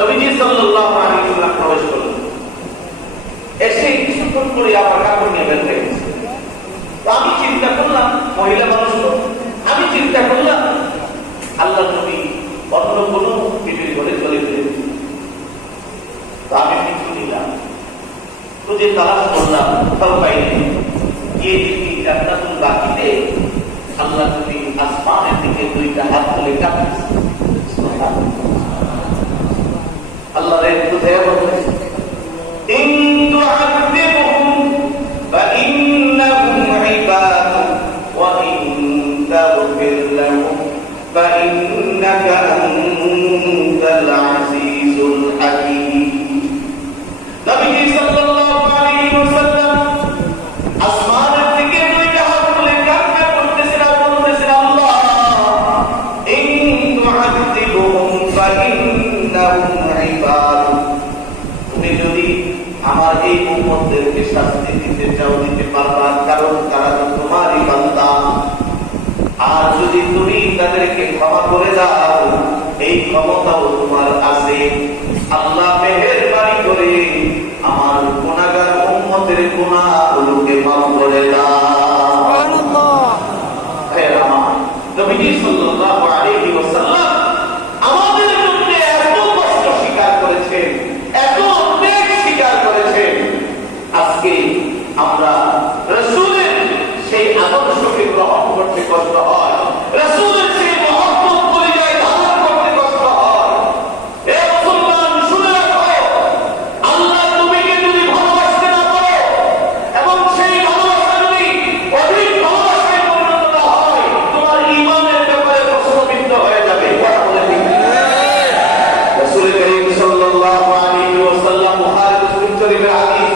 নবীজি সাল্লাল্লাহু আলাইহি ওয়াসাল্লাম প্রবেশ করলেন, এসে কিছুক্ষণ পরে আবার কাপড় নিয়ে বের হয়ে গেছে। তো আমি চিন্তা করলাম, মহিলা মানুষ তো, আমি চিন্তা করলাম আল্লাহ নবী অন্য কোনো বিবির ঘরে চলে গেলেন। তো আমি কিছু নিলাম, তো যে তালাশ করলাম কোথাও পাইনি। গিয়ে দেখি জান্নাতুল বাকিতে আল্লাহ নবী আসমানের দিকে দুইটা হাত তুলে কাঁপছে। আল্লাহ রে বুঝে বলছে, ইন তুআযিবহুম ফাইন্নাহুম ইবাদুক ওয়া ইন তাগফির লাহুম ফাইন্নাকা আনতাল আজিজুল হাকীম। নবী সাল্লাল্লাহু আলাইহি ওয়াসাল্লাম আসমানের দিকে দুইটা হাত তুলে কান্না করতেছেন আর বলতেছেন, আল্লাহ ইন তুআযিবহুম ফাইন্নাহুম ইবাদুক, তুমি যদি আমার এই উম্মতদেরকে শাস্তি দিতে চাও দিতে পারবা, কারণ তারা তো তোমারই বান্দা। আর যদি তুমি তাদেরকে ক্ষমা করে দাও, এই ক্ষমতাও তোমার আছে। আল্লাহ মেহেরবানি করে আমার গুনাহগার উম্মতের গুনাহগুলোকে মাফ করে দাও। সুবহানাল্লাহ। হে আমার নবী সাল্লাল্লাহু আলাইহি ওয়াসাল্লাম আমাদের জন্য এত কষ্ট স্বীকার করেছেন, এত ত্যাগ স্বীকার করেছেন। আজকে আমরা রাসূলের সেই আদর্শকে গ্রহণ করতে কষ্ট হয়, রাসূলের সেই মহব্বত কলিজায় ধারণ করতে কষ্ট হয়। হে মুসলমান, শুনে রাখো, আল্লাহ তোমাকে যদি ভালোবাসতে না পারো এবং সেই ভালোবাসা যদি অধিক ভালোবাসায় পরিণত না হয়, তোমার ঈমানের ব্যাপারে প্রশ্নবিদ্ধ হয়ে যাবে। কথা বলে ঠিক রাসূল করিম সাল্লাল্লাহু আলাইহি ওয়াসাল্লাম বুখারী মুসলিম শরীফের হাদিস,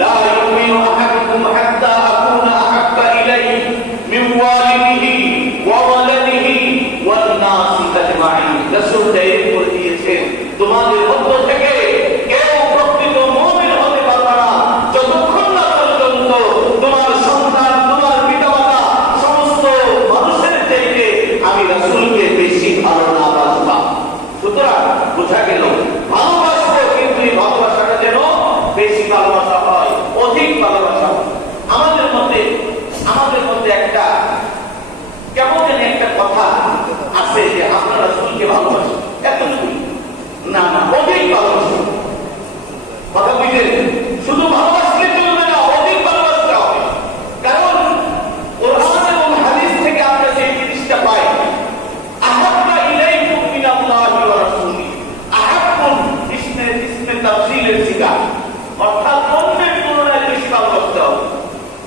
লা ইউমিনু আহাদুকুম হাত্তা আকুনা আহাব্বা ইলাইহি মিন ওয়ালিদিহি ওয়া ওয়ালাদিহি ওয়ান নাসি আজমাইন। রাসূল দায়িত্ব করে দিয়েছেন, তোমাদের মধ্য থেকে কেউ প্রকৃত মুমিন হতে পারবে না যতক্ষণ না পর্যন্ত তোমার সন্তান, তোমার পিতামাতা, সমস্ত মানুষের চাইতে আমি রাসূলকে বেশি ভালো না বাসবা। সুতরাং বোঝা গেল ভালোবাসবো, কিন্তু এই ভালোবাসাটা যেন বেশি ভালোবাসা হয়, অধিক ভালোবাসা হয়। আমাদের মধ্যে একটা কেমন যেন একটা কথা আছে যে আপনারা রাসূলকে ভালোবাসেন, এতটুকু না, না, অধিক ভালোবাসা। কথা বুঝলেন? শুধু ভালোবাসলে চলবে না, অধিক ভালোবাসতে হবে। কারণ কোরআন এবং হাদিস থেকে আমরা যে জিনিসটা পাই, আহাব্বা ইলাইকুম মিনাল্লাহি ওয়া রাসূলিহি, আহাব্বুন ইসমে তাফসীলের সিগা, অর্থাৎ অন্যের তুলনায় বেশি ভালোবাসতে হবে।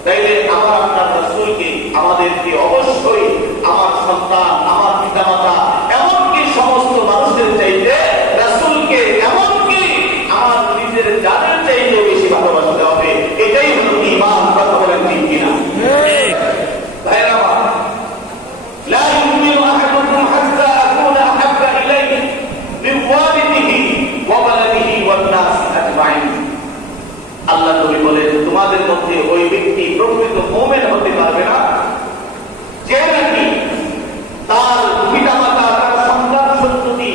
তাইলে আমার আপনার রাসূলকে, আমাদেরকে অবশ্যই আমার সন্তান, আমার পিতামাতা, এমনকি সমস্ত মানুষের চাইতে রাসূলকে, এমনকি আমার নিজের জানের চাইতে বেশি ভালোবাসতে হবে। এটাই হলো ঈমান। কথা বলেন ঠিক কিনা? ঠিক। ভাইরা আমার, লা ইউমিনু আহাদুকুম হাত্তা আকুনা আহাব্বা ইলাইহি মিন ওয়ালিদিহি ওয়া ওয়ালাদিহি ওয়ান নাসি আজমাইন। আল্লাহ নবী বলেন, তোমাদের মধ্যে ওই ব্যক্তি প্রকৃত মুমিন হতে পারবে না যে নাকি তার পিতামাতা, তার সন্তান সন্ততি,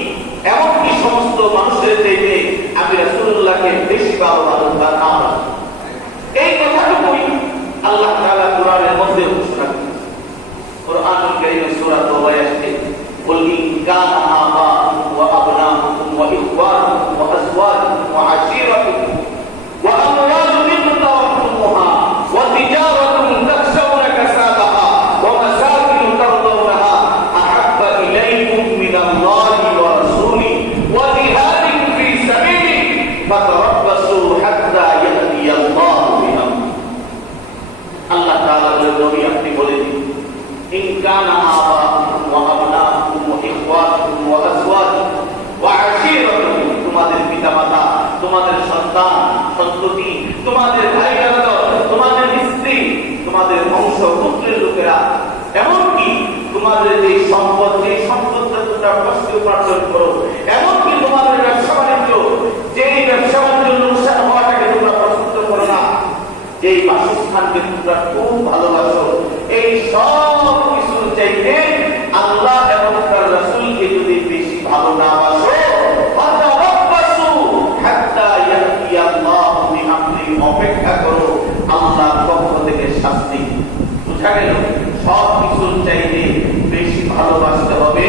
এমনকি সমস্ত মানুষের চাইতে আমি রাসূলুল্লাহকে বেশি ভালোবাসা না। এই কথাটুকুই আল্লাহ তাআলা কোরআনের মধ্যে ঘোষণা করেছেন। কোরআনুল কারীমের সূরা তাওবায় আছে, কুল ইন কানা আবাউকুম ওয়া আবনাউকুম ওয়া ইখওয়ানুকুম ওয়া আজওয়াজুকুম ওয়া আশীরাতুকুম ওয়া আমওয়ালুন ইকতারাফতুমুহা ওয়া তিজারাতুন তাখশাউনা কাসাবাহা ওয়া মাসাকিন তারদাউনাহা আহাব্বা ইলাইকুম মিনাল্লাহি ওয়া রাসূলিহি ওয়া জিহাদিন ফী সাবিলিহি ফাতারাব্বাসু হাত্তা ইয়াতিয়াল্লাহু বিআমরিহি। আল্লাহ তাআলা বলেন, নবী আপনি বলে দিন, ইন কানা আবাউকুম ওয়া আবনাউকুম ওয়া ইখওয়ানুকুম ওয়া আজওয়াজুকুম ওয়া আশীরাতুকুম, তোমাদের পিতামাতা, তোমাদের সন্তান সন্ততি, তোমাদের ভাই ব্রাদার, তোমাদের স্ত্রী, তোমাদের বংশ পুত্রের লোকেরা, এমনকি তোমাদের যে সম্পদ, যে সম্পদটা তোমরা কষ্ট উপার্জন করো, এমনকি তোমাদের ব্যবসা বাণিজ্য, যেই ব্যবসা বাণিজ্য লোকসান হওয়াটাকে তোমরা পছন্দ করো না, যেই বাসস্থানকে তোমরা খুব ভালোবাসো, এই সব কিছুর চাইতে আল্লাহ এবং তার রাসূলকে যদি বেশি ভালো না বাসো, কিছুর চাইতে বেশি ভালোবাসতে হবে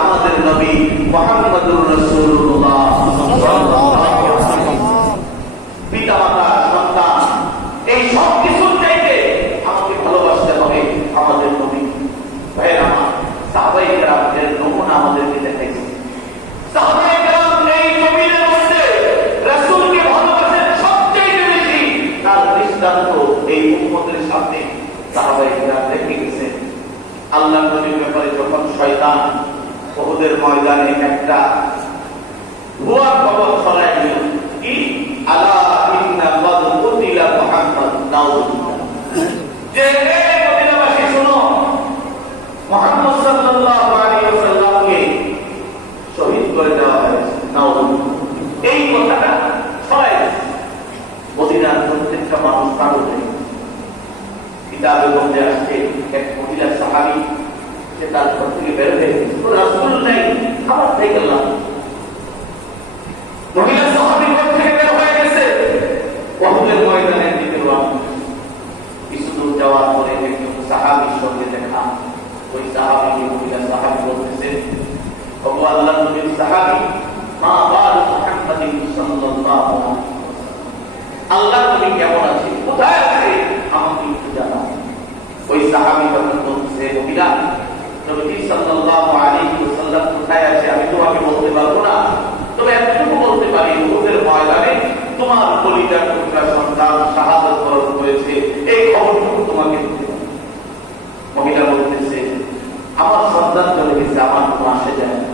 আমাদের নবী মুহাম্মদুর রাসূলুল্লাহ সাল্লাল্লাহু আলাইহি ওয়াসাল্লাম। পিতামাতা, সন্তান, এই সব কিছুর চাইতে আমাকে ভালোবাসতে হবে আমাদের নবী। ভাইরা আমার, সাহাবায়ে কেরামের নমুনা আমাদেরকে দেখাইছে। সাহাবায়ে কেরাম এই জমিনের মধ্যে রাসূলকে ভালোবাসেন সবচেয়ে বেশি, তার দৃষ্টান্ত এই উম্মতের সামনে সাহাবায়ে কেরাম রেখে গেছেন। আল্লাহর নবীর ব্যাপারে যখন শয়তান উহুদের ময়দানে একটা ভুয়া খবর ছড়ায় দিল, কি আলা ইন্না কাদ কুতিলা মুহাম্মদ নাউযুবিল্লাহ, যে হে মদিনাবাসী শুনো, মুহাম্মদ সাল্লাল্লাহু আলাইহি ওয়াসাল্লামকে শহীদ করে দেওয়া হয়েছে। নাউযুবিল্লাহ, এই কথাটা ছড়ায় মদিনার প্রত্যেকটা মানুষ পাগল হয়ে গেছে। কিতাবের মধ্যে আসছে এক মহিলা সাহাবী, সে তার ঘর থেকে বের হয়ে গেছে, রাসূল নাই, খাবার থেকে গেলাম। মহিলা সাহাবী ঘর থেকে বের হয়ে গেছে, উহুদের ময়দানের দিকে রওনা। কিছু দূর যাওয়ার পরে একজন সাহাবীর সঙ্গে দেখা। ওই সাহাবীকে মহিলা সাহাবী বলতেছে, ওগো আল্লাহর নবীর সাহাবী, মা বাল মুহাম্মাদিন সাল্লাল্লাহু আলাইহি ওয়াসাল্লাম, আল্লাহর নবী কেমন আছে, কোথায় আছে, আমাকে একটু জানাও। ওই সাহাবী তখন বলতেছে, মহিলা, নবী সাল্লাল্লাহু আলাইহি ওয়াসাল্লাম কোথায় আছে আমি তোমাকে বলতে পারবো না, তবে এতটুকু বলতে পারি, উহুদের ময়দানে তোমার কলিজার টুকরা সন্তান শাহাদাত বরণ করেছে, এই খবরটুকু তোমাকে দিতে পারি। মহিলা বলতেছে, আমার সন্তান চলে গেছে, আমার কোনো আসে যায় না,